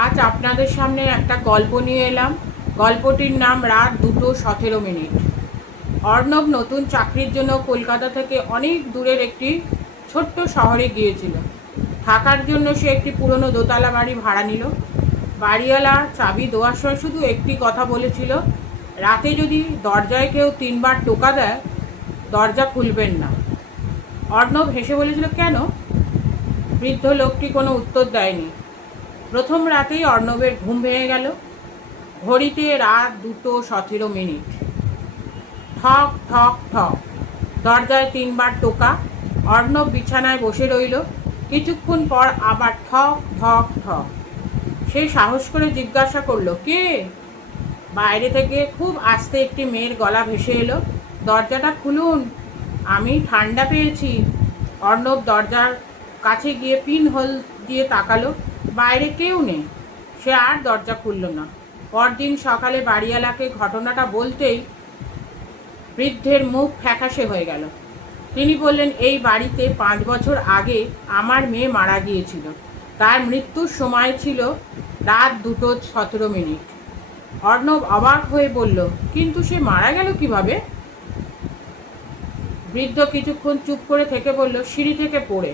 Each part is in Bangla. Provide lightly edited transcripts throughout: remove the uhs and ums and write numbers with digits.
আজ আপনাদের সামনে একটা গল্প নিয়ে এলাম। গল্পটির নাম রাত 2:17। অর্ণব নতুন চাকরির জন্য কলকাতা থেকে অনেক দূরের একটি ছোট্ট শহরে গিয়েছিল। থাকার জন্য সে একটি পুরনো দোতলা বাড়ি ভাড়া নিল। বাড়িওয়ালা চাবি দেওয়ার সময় শুধু একটি কথা বলেছিল, রাতে যদি দরজায় কেউ 3বার টোকা দেয় দরজা খুলবেন না। অর্ণব হেসে বলেছিল, কেন? বৃদ্ধ লোকটি কোনো উত্তর দেয়নি। প্রথম রাতেই অর্ণবের ঘুম ভেঙে গেল। ঘড়িতে রাত 2:17। ঠক ঠক ঠক, দরজায় 3বার টোকা। অর্ণব বিছানায় বসে রইল। কিছুক্ষণ পর আবার ঠক ঠক ঠক। সে সাহস করে জিজ্ঞাসা করলো, কে? বাইরে থেকে খুব আস্তে একটি মেয়ের গলা ভেসে এলো, দরজাটা খুলুন, আমি ঠান্ডা পেয়েছি। অর্ণব দরজার কাছে গিয়ে পিন হোল দিয়ে তাকালো। বাইরে কেউ নেই। সে আর দরজা খুলল না। পরদিন সকালে বাড়িওয়ালাকে ঘটনাটা বলতেই বৃদ্ধের মুখ ফ্যাকাশে হয়ে গেল। তিনি বললেন, এই বাড়িতে 5 বছর আগে আমার মেয়ে মারা গিয়েছিল। তার মৃত্যুর সময় ছিল রাত 2:17। অর্ণব অবাক হয়ে বলল, কিন্তু সে মারা গেল কিভাবে? বৃদ্ধ কিছুক্ষণ চুপ করে থেকে বলল, সিঁড়ি থেকে পড়ে।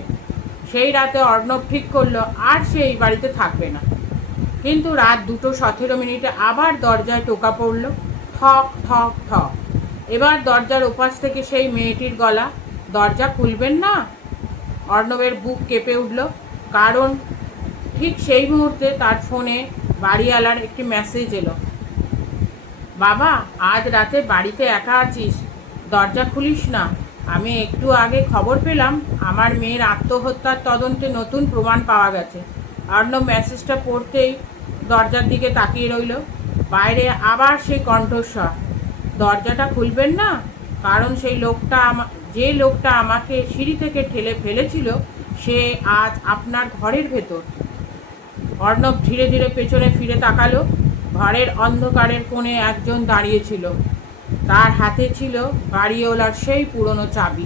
সেই রাতে অর্ণব ঠিক করলো আর সে এই বাড়িতে থাকবে না। কিন্তু রাত 2:17 আবার দরজায় টোকা পড়ল, ঠক ঠক ঠক। এবার দরজার ওপাশ থেকে সেই মেয়েটির গলা, দরজা খুলবেন না। অর্ণবের বুক কেঁপে উঠল, কারণ ঠিক সেই মুহূর্তে তার ফোনে বাড়িওয়ালার একটি মেসেজ এলো, বাবা, আজ রাতে বাড়িতে একা আছিস, দরজা খুলিস না। আমি একটু আগে খবর পেলাম আমার মেয়ের আত্মহত্যার তদন্তে নতুন প্রমাণ পাওয়া গেছে। অর্ণব মেসেজটা পড়তেই দরজার দিকে তাকিয়ে রইল। বাইরে আবার সেই কণ্ঠস্বর, দরজাটা খুলবেন না, কারণ যে লোকটা আমাকে সিঁড়ি থেকে ঠেলে ফেলেছিল সে আজ আপনার ঘরের ভেতর। অর্ণব ধীরে ধীরে পেছনে ফিরে তাকালো। ঘরের অন্ধকারের কোণে একজন দাঁড়িয়েছিল। তার হাতে ছিল বাড়িওয়ালার সেই পুরনো চাবি।